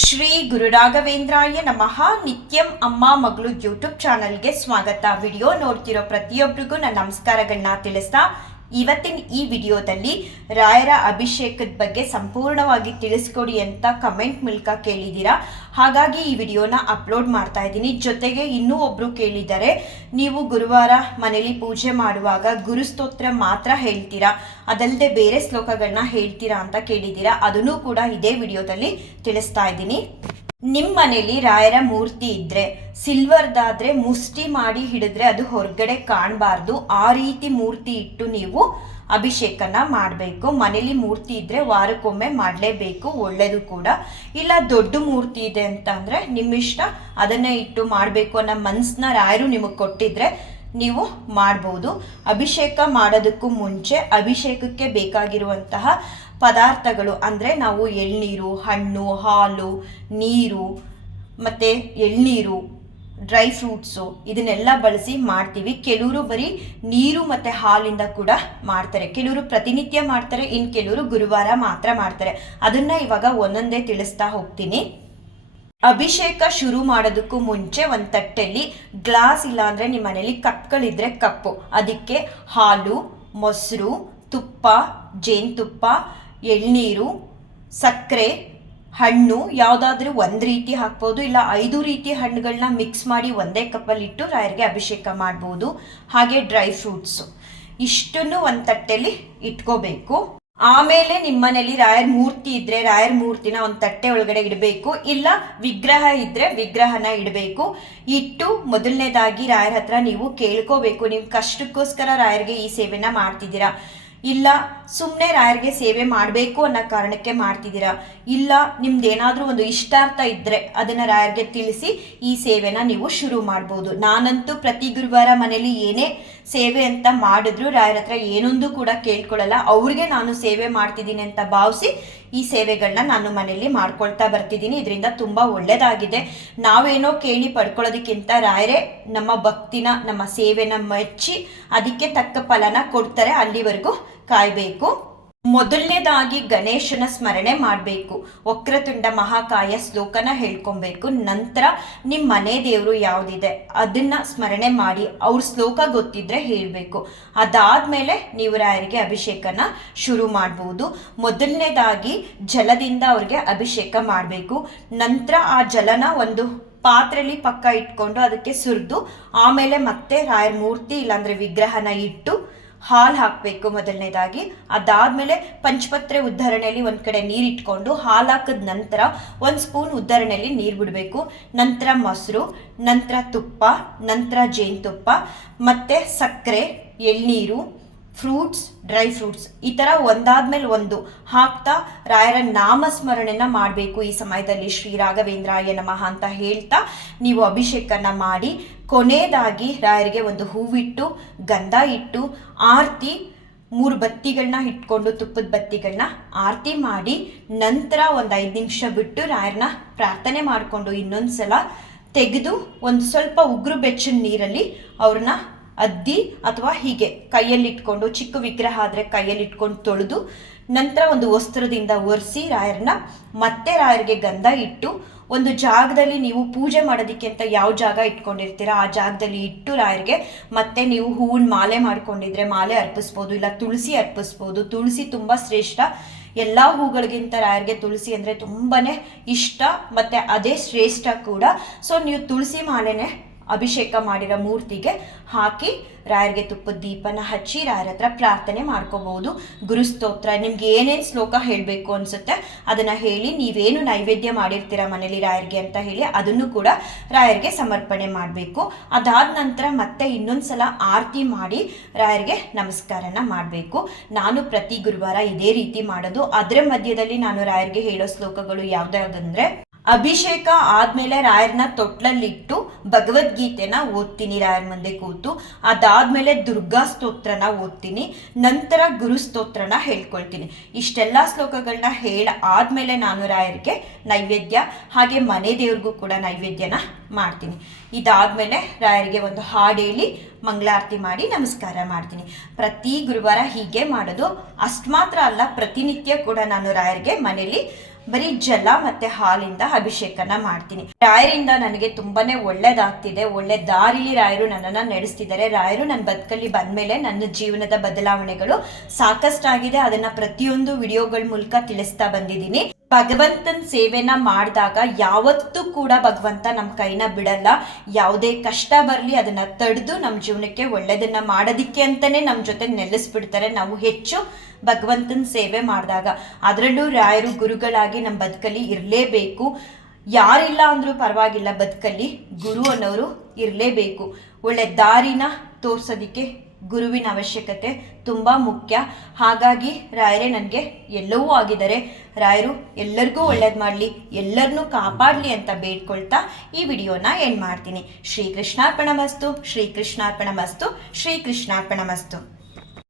ಶ್ರೀ ಗುರು ರಾಘವೇಂದ್ರಾಯ ನಮಃ. ನಿತ್ಯಂ ಅಮ್ಮ ಮಗಳು ಯೂಟ್ಯೂಬ್ ಚಾನಲ್ಗೆ ಸ್ವಾಗತ. ವಿಡಿಯೋ ನೋಡ್ತಿರೋ ಪ್ರತಿಯೊಬ್ಬರಿಗೂ ನನ್ನ ನಮಸ್ಕಾರಗಳನ್ನ ತಿಳಿಸ್ತಾ ಇವತ್ತಿನ ಈ ವಿಡಿಯೋದಲ್ಲಿ ರಾಯರ ಅಭಿಷೇಕದ ಬಗ್ಗೆ ಸಂಪೂರ್ಣವಾಗಿ ತಿಳಿಸ್ಕೊಡಿ ಅಂತ ಕಮೆಂಟ್ ಮೂಲಕ ಕೇಳಿದ್ದೀರಾ. ಹಾಗಾಗಿ ಈ ವಿಡಿಯೋನ ಅಪ್ಲೋಡ್ ಮಾಡ್ತಾ ಇದ್ದೀನಿ. ಜೊತೆಗೆ ಇನ್ನೂ ಒಬ್ಬರು ಕೇಳಿದ್ದಾರೆ, ನೀವು ಗುರುವಾರ ಮನೇಲಿ ಪೂಜೆ ಮಾಡುವಾಗ ಗುರುಸ್ತೋತ್ರ ಮಾತ್ರ ಹೇಳ್ತೀರಾ, ಅದಲ್ಲದೆ ಬೇರೆ ಶ್ಲೋಕಗಳನ್ನ ಹೇಳ್ತೀರಾ ಅಂತ ಕೇಳಿದ್ದೀರಾ. ಅದನ್ನು ಕೂಡ ಇದೇ ವಿಡಿಯೋದಲ್ಲಿ ತಿಳಿಸ್ತಾ ಇದ್ದೀನಿ. ನಿಮ್ಮ ಮನೇಲಿ ರಾಯರ ಮೂರ್ತಿ ಇದ್ರೆ ಸಿಲ್ವರ್ದಾದ್ರೆ ಮುಷ್ಟಿ ಮಾಡಿ ಹಿಡಿದ್ರೆ ಅದು ಹೊರಗಡೆ ಕಾಣಬಾರ್ದು. ಆ ರೀತಿ ಮೂರ್ತಿ ಇಟ್ಟು ನೀವು ಅಭಿಷೇಕನ ಮಾಡಬೇಕು. ಮನೇಲಿ ಮೂರ್ತಿ ಇದ್ರೆ ವಾರಕ್ಕೊಮ್ಮೆ ಮಾಡಲೇಬೇಕು, ಒಳ್ಳೇದು ಕೂಡ. ಇಲ್ಲ ದೊಡ್ಡ ಮೂರ್ತಿ ಇದೆ ಅಂತ ಅಂದರೆ ನಿಮ್ಮಿಷ್ಟ, ಅದನ್ನೇ ಇಟ್ಟು ಮಾಡಬೇಕು ಅನ್ನೋ ಮನಸ್ಸನ್ನ ರಾಯರು ನಿಮಗೆ ಕೊಟ್ಟಿದ್ರೆ ನೀವು ಮಾಡ್ಬೋದು. ಅಭಿಷೇಕ ಮಾಡೋದಕ್ಕೂ ಮುಂಚೆ ಅಭಿಷೇಕಕ್ಕೆ ಬೇಕಾಗಿರುವಂತಹ ಪದಾರ್ಥಗಳು ಅಂದರೆ ನಾವು ಎಳ್ನೀರು, ಹಣ್ಣು, ಹಾಲು, ನೀರು ಮತ್ತು ಎಳ್ನೀರು, ಡ್ರೈ ಫ್ರೂಟ್ಸು ಇದನ್ನೆಲ್ಲ ಬಳಸಿ ಮಾಡ್ತೀವಿ. ಕೆಲವರು ಬರೀ ನೀರು ಮತ್ತು ಹಾಲಿಂದ ಕೂಡ ಮಾಡ್ತಾರೆ, ಕೆಲವರು ಪ್ರತಿನಿತ್ಯ ಮಾಡ್ತಾರೆ, ಇನ್ನು ಕೆಲವರು ಗುರುವಾರ ಮಾತ್ರ ಮಾಡ್ತಾರೆ. ಅದನ್ನು ಇವಾಗ ಒಂದೊಂದೇ ತಿಳಿಸ್ತಾ ಹೋಗ್ತೀನಿ. ಅಭಿಷೇಕ ಶುರು ಮಾಡೋದಕ್ಕೂ ಮುಂಚೆ ಒಂದು ತಟ್ಟೆಯಲ್ಲಿ ಗ್ಲಾಸ್ ಇಲ್ಲ ಅಂದರೆ ನಿಮ್ಮ ಮನೇಲಿ ಕಪ್ಗಳಿದ್ರೆ ಕಪ್ಪು, ಅದಕ್ಕೆ ಹಾಲು, ಮೊಸರು, ತುಪ್ಪ, ಜೇನುತುಪ್ಪ, ಎಳ್ನೀರು, ಸಕ್ಕರೆ, ಹಣ್ಣು ಯಾವುದಾದ್ರೂ ಒಂದು ರೀತಿ ಹಾಕ್ಬೋದು, ಇಲ್ಲ 5 ರೀತಿ ಹಣ್ಣುಗಳನ್ನ ಮಿಕ್ಸ್ ಮಾಡಿ ಒಂದೇ ಕಪ್ಪಲ್ಲಿಟ್ಟು ರಾಯರಿಗೆ ಅಭಿಷೇಕ ಮಾಡ್ಬೋದು. ಹಾಗೆ ಡ್ರೈ ಫ್ರೂಟ್ಸು ಇಷ್ಟನ್ನು ಒಂದು ತಟ್ಟೆಯಲ್ಲಿ ಇಟ್ಕೋಬೇಕು. ಆಮೇಲೆ ನಿಮ್ಮನೇಲಿ ರಾಯರ್ ಮೂರ್ತಿ ಇದ್ರೆ ರಾಯರ್ ಮೂರ್ತಿನ ಒಂದು ತಟ್ಟೆ ಒಳಗಡೆ ಇಡಬೇಕು, ಇಲ್ಲ ವಿಗ್ರಹ ಇದ್ರೆ ವಿಗ್ರಹನ ಇಡಬೇಕು. ಇಟ್ಟು ಮೊದಲನೇದಾಗಿ ರಾಯರ ಹತ್ರ ನೀವು ಕೇಳ್ಕೋಬೇಕು, ನೀವು ಕಷ್ಟಕ್ಕೋಸ್ಕರ ರಾಯರಿಗೆ ಈ ಸೇವೆನ ಮಾಡ್ತಿದ್ದೀರಾ, ಇಲ್ಲ ಸುಮ್ಮನೆ ರಾಯರಿಗೆ ಸೇವೆ ಮಾಡಬೇಕು ಅನ್ನೋ ಕಾರಣಕ್ಕೆ ಮಾಡ್ತಿದ್ದೀರಾ, ಇಲ್ಲ ನಿಮ್ದೇನಾದರೂ ಒಂದು ಇಷ್ಟಾರ್ಥ ಇದ್ದರೆ ಅದನ್ನು ರಾಯರಿಗೆ ತಿಳಿಸಿ ಈ ಸೇವೆನ ನೀವು ಶುರು ಮಾಡ್ಬೋದು. ನಾನಂತೂ ಪ್ರತಿ ಗುರುವಾರ ಮನೇಲಿ ಏನೇ ಸೇವೆ ಅಂತ ಮಾಡಿದ್ರು ರಾಯರ ಹತ್ರ ಏನೊಂದು ಕೂಡ ಕೇಳ್ಕೊಳ್ಳಲ್ಲ. ಅವ್ರಿಗೆ ನಾನು ಸೇವೆ ಮಾಡ್ತಿದ್ದೀನಿ ಅಂತ ಭಾವಿಸಿ ಈ ಸೇವೆಗಳನ್ನ ನಾನು ಮನೆಯಲ್ಲಿ ಮಾಡ್ಕೊಳ್ತಾ ಬರ್ತಿದ್ದೀನಿ. ಇದರಿಂದ ತುಂಬ ಒಳ್ಳೆಯದಾಗಿದೆ. ನಾವೇನೋ ಕೇಳಿ ಪಡ್ಕೊಳ್ಳೋದಕ್ಕಿಂತ ರಾಯರೇ ನಮ್ಮ ಭಕ್ತಿನ, ನಮ್ಮ ಸೇವೆನ ಮೆಚ್ಚಿ ಅದಕ್ಕೆ ತಕ್ಕ ಫಲನ ಕೊಡ್ತಾರೆ. ಅಲ್ಲಿವರೆಗೂ ಕಾಯಬೇಕು. ಮೊದಲನೇದಾಗಿ ಗಣೇಶನ ಸ್ಮರಣೆ ಮಾಡಬೇಕು. ವಕ್ರತುಂಡ ಮಹಾಕಾಯ ಶ್ಲೋಕನ ಹೇಳ್ಕೊಬೇಕು. ನಂತರ ನಿಮ್ಮ ಮನೆ ದೇವರು ಯಾವುದಿದೆ ಅದನ್ನು ಸ್ಮರಣೆ ಮಾಡಿ, ಅವ್ರ ಶ್ಲೋಕ ಗೊತ್ತಿದ್ರೆ ಹೇಳಬೇಕು. ಅದಾದಮೇಲೆ ನೀವು ರಾಯರಿಗೆ ಅಭಿಷೇಕನ ಶುರು ಮಾಡ್ಬೋದು. ಮೊದಲನೇದಾಗಿ ಜಲದಿಂದ ಅವ್ರಿಗೆ ಅಭಿಷೇಕ ಮಾಡಬೇಕು. ನಂತರ ಆ ಜಲನ ಒಂದು ಪಾತ್ರೆಯಲ್ಲಿ ಪಕ್ಕ ಇಟ್ಕೊಂಡು ಅದಕ್ಕೆ ಸುರಿದು ಆಮೇಲೆ ಮತ್ತೆ ರಾಯರ ಮೂರ್ತಿ ಇಲ್ಲಾಂದರೆ ವಿಗ್ರಹನ ಇಟ್ಟು ಹಾಲು ಹಾಕಬೇಕು ಮೊದಲನೇದಾಗಿ. ಅದಾದಮೇಲೆ ಪಂಚಪತ್ರೆ ಉದ್ಧರಣೆಯಲ್ಲಿ ಒಂದು ಕಡೆ ನೀರು ಇಟ್ಕೊಂಡು ಹಾಲು ಹಾಕಿದ ನಂತರ 1 ಸ್ಪೂನ್ ಉದ್ಧರಣೆಯಲ್ಲಿ ನೀರು ಬಿಡಬೇಕು. ನಂತರ ಮೊಸರು, ನಂತರ ತುಪ್ಪ, ನಂತರ ಜೇನುತುಪ್ಪ ಮತ್ತು ಸಕ್ಕರೆ, ಎಳ್ನೀರು, ಫ್ರೂಟ್ಸ್, ಡ್ರೈ ಫ್ರೂಟ್ಸ್ ಈ ಥರ ಒಂದಾದ್ಮೇಲೆ ಒಂದು ಹಾಕ್ತಾ ರಾಯರ ನಾಮಸ್ಮರಣೆನ ಮಾಡಬೇಕು. ಈ ಸಮಯದಲ್ಲಿ ಶ್ರೀ ರಾಘವೇಂದ್ರಾಯ ನಮಃ ಅಂತ ಹೇಳ್ತಾ ನೀವು ಅಭಿಷೇಕನ ಮಾಡಿ, ಕೊನೆಯದಾಗಿ ರಾಯರಿಗೆ ಒಂದು ಹೂವಿಟ್ಟು ಗಂಧ ಇಟ್ಟು ಆರತಿ 3 ಬತ್ತಿಗಳನ್ನ ಇಟ್ಕೊಂಡು ತುಪ್ಪದ ಬತ್ತಿಗಳನ್ನ ಆರತಿ ಮಾಡಿ, ನಂತರ ಒಂದು 5 ನಿಮಿಷ ಬಿಟ್ಟು ರಾಯರನ್ನ ಪ್ರಾರ್ಥನೆ ಮಾಡಿಕೊಂಡು ಇನ್ನೊಂದು ಸಲ ತೆಗೆದು ಒಂದು ಸ್ವಲ್ಪ ಉಗುರು ಬೆಚ್ಚನ ನೀರಲ್ಲಿ ಅವ್ರನ್ನ ಅದ್ದಿ ಅಥವಾ ಹೀಗೆ ಕೈಯಲ್ಲಿ ಇಟ್ಕೊಂಡು, ಚಿಕ್ಕ ವಿಗ್ರಹ ಆದರೆ ಕೈಯಲ್ಲಿ ಇಟ್ಕೊಂಡು ತೊಳೆದು, ನಂತರ ಒಂದು ವಸ್ತ್ರದಿಂದ ಒರೆಸಿ ರಾಯರನ್ನ ಮತ್ತೆ ರಾಯರಿಗೆ ಗಂಧ ಇಟ್ಟು ಒಂದು ಜಾಗದಲ್ಲಿ ನೀವು ಪೂಜೆ ಮಾಡೋದಕ್ಕೆ ಅಂತ ಯಾವ ಜಾಗ ಇಟ್ಕೊಂಡಿರ್ತೀರ ಆ ಜಾಗದಲ್ಲಿ ಇಟ್ಟು ರಾಯರಿಗೆ ಮತ್ತೆ ನೀವು ಹೂವಿನ ಮಾಲೆ ಮಾಡ್ಕೊಂಡಿದ್ರೆ ಮಾಲೆ ಅರ್ಪಿಸ್ಬೋದು, ಇಲ್ಲ ತುಳಸಿ ಅರ್ಪಿಸ್ಬೋದು. ತುಳಸಿ ತುಂಬ ಶ್ರೇಷ್ಠ. ಎಲ್ಲ ಹೂಗಳಿಗಿಂತ ರಾಯರಿಗೆ ತುಳಸಿ ಅಂದರೆ ತುಂಬಾ ಇಷ್ಟ ಮತ್ತು ಅದೇ ಶ್ರೇಷ್ಠ ಕೂಡ. ಸೊ ನೀವು ತುಳಸಿ ಮಾಲೆನೇ ಅಭಿಷೇಕ ಮಾಡಿರೋ ಮೂರ್ತಿಗೆ ಹಾಕಿ ರಾಯರಿಗೆ ತುಪ್ಪದ ದೀಪನ ಹಚ್ಚಿ ರಾಯರ ಹತ್ರ ಪ್ರಾರ್ಥನೆ ಮಾಡ್ಕೋಬಹುದು. ಗುರುಸ್ತೋತ್ರ ನಿಮ್ಗೆ ಏನೇನು ಶ್ಲೋಕ ಹೇಳಬೇಕು ಅನ್ಸುತ್ತೆ ಅದನ್ನು ಹೇಳಿ, ನೀವೇನು ನೈವೇದ್ಯ ಮಾಡಿರ್ತೀರ ಮನೇಲಿ ರಾಯರಿಗೆ ಅಂತ ಹೇಳಿ ಅದನ್ನು ಕೂಡ ರಾಯರಿಗೆ ಸಮರ್ಪಣೆ ಮಾಡಬೇಕು. ಅದಾದ ನಂತರ ಮತ್ತೆ ಇನ್ನೊಂದು ಸಲ ಆರತಿ ಮಾಡಿ ರಾಯರಿಗೆ ನಮಸ್ಕಾರನ ಮಾಡಬೇಕು. ನಾನು ಪ್ರತಿ ಗುರುವಾರ ಇದೇ ರೀತಿ ಮಾಡೋದು. ಅದರ ಮಧ್ಯದಲ್ಲಿ ನಾನು ರಾಯರಿಗೆ ಹೇಳೋ ಶ್ಲೋಕಗಳು ಯಾವುದಾವುದಂದ್ರೆ, ಅಭಿಷೇಕ ಆದಮೇಲೆ ರಾಯರನ್ನ ತೊಟ್ಲಲ್ಲಿಟ್ಟು ಭಗವದ್ಗೀತೆನ ಓದ್ತೀನಿ ರಾಯರ ಮುಂದೆ ಕೂತು. ಅದಾದಮೇಲೆ ದುರ್ಗಾ ಸ್ತೋತ್ರನ ಓದ್ತೀನಿ. ನಂತರ ಗುರು ಸ್ತೋತ್ರನ ಹೇಳ್ಕೊಳ್ತೀನಿ. ಇಷ್ಟೆಲ್ಲ ಶ್ಲೋಕಗಳನ್ನ ಆದಮೇಲೆ ನಾನು ರಾಯರಿಗೆ ನೈವೇದ್ಯ ಹಾಗೆ ಮನೆ ದೇವ್ರಿಗೂ ಕೂಡ ನೈವೇದ್ಯನ ಮಾಡ್ತೀನಿ. ಇದಾದಮೇಲೆ ರಾಯರಿಗೆ ಒಂದು ಹಾಡು ಹೇಳಿ ಮಂಗಳಾರತಿ ಮಾಡಿ ನಮಸ್ಕಾರ ಮಾಡ್ತೀನಿ. ಪ್ರತಿ ಗುರುವಾರ ಹೀಗೆ ಮಾಡೋದು. ಅಷ್ಟು ಮಾತ್ರ ಅಲ್ಲ, ಪ್ರತಿನಿತ್ಯ ಕೂಡ ನಾನು ರಾಯರಿಗೆ ಮನೆಯಲ್ಲಿ ಬರೀ ಜಲ ಮತ್ತೆ ಹಾಲಿಂದ ಅಭಿಷೇಕನ ಮಾಡ್ತೀನಿ. ರಾಯರಿಂದ ನನಗೆ ತುಂಬಾನೇ ಒಳ್ಳೇದಾಗ್ತಿದೆ, ಒಳ್ಳೆ ದಾರಿಲಿ ರಾಯರು ನನ್ನನ್ನು ನಡೆಸ್ತಿದ್ದಾರೆ. ರಾಯರು ನನ್ನ ಬದುಕಲ್ಲಿ ಬಂದ್ಮೇಲೆ ನನ್ನ ಜೀವನದ ಬದಲಾವಣೆಗಳು ಸಾಕಷ್ಟಾಗಿದೆ. ಅದನ್ನ ಪ್ರತಿಯೊಂದು ವಿಡಿಯೋಗಳ ಮೂಲಕ ತಿಳಿಸ್ತಾ ಬಂದಿದ್ದೀನಿ. ಭಗವಂತನ ಸೇವೆನ ಮಾಡಿದಾಗ ಯಾವತ್ತೂ ಕೂಡ ಭಗವಂತ ನಮ್ಮ ಕೈನ ಬಿಡಲ್ಲ. ಯಾವುದೇ ಕಷ್ಟ ಬರಲಿ ಅದನ್ನ ತಡೆದು ನಮ್ಮ ಜೀವನಕ್ಕೆ ಒಳ್ಳೇದನ್ನ ಮಾಡೋದಿಕ್ಕೆ ಅಂತಾನೆ ನಮ್ಮ ಜೊತೆ ನೆಲೆಸ್ಬಿಡ್ತಾರೆ ನಾವು ಹೆಚ್ಚು ಭಗವಂತನ ಸೇವೆ ಮಾಡಿದಾಗ. ಅದರಲ್ಲೂ ರಾಯರು ಗುರುಗಳಾಗಿ ನಮ್ಮ ಬದುಕಲ್ಲಿ ಇರಲೇಬೇಕು. ಯಾರಿಲ್ಲ ಅಂದ್ರೂ ಪರವಾಗಿಲ್ಲ, ಬದುಕಲ್ಲಿ ಗುರು ಅನ್ನೋರು ಇರಲೇಬೇಕು. ಒಳ್ಳೆ ದಾರಿನ ತೋರ್ಸೋದಿಕ್ಕೆ ಗುರುವಿನ ಅವಶ್ಯಕತೆ ತುಂಬ ಮುಖ್ಯ. ಹಾಗಾಗಿ ರಾಯರೇ ನನಗೆ ಎಲ್ಲವೂ ಆಗಿದ್ದಾರೆ. ರಾಯರು ಎಲ್ಲರಿಗೂ ಒಳ್ಳೇದು ಮಾಡಲಿ, ಎಲ್ಲರನ್ನೂ ಕಾಪಾಡಲಿ ಅಂತ ಬೇಡ್ಕೊಳ್ತಾ ಈ ವಿಡಿಯೋನ ಎಂಡ್ ಮಾಡ್ತೀನಿ. ಶ್ರೀ ಕೃಷ್ಣಾರ್ಪಣಮಸ್ತು, ಶ್ರೀ ಕೃಷ್ಣಾರ್ಪಣಮಸ್ತು, ಶ್ರೀ ಕೃಷ್ಣಾರ್ಪಣಮಸ್ತು.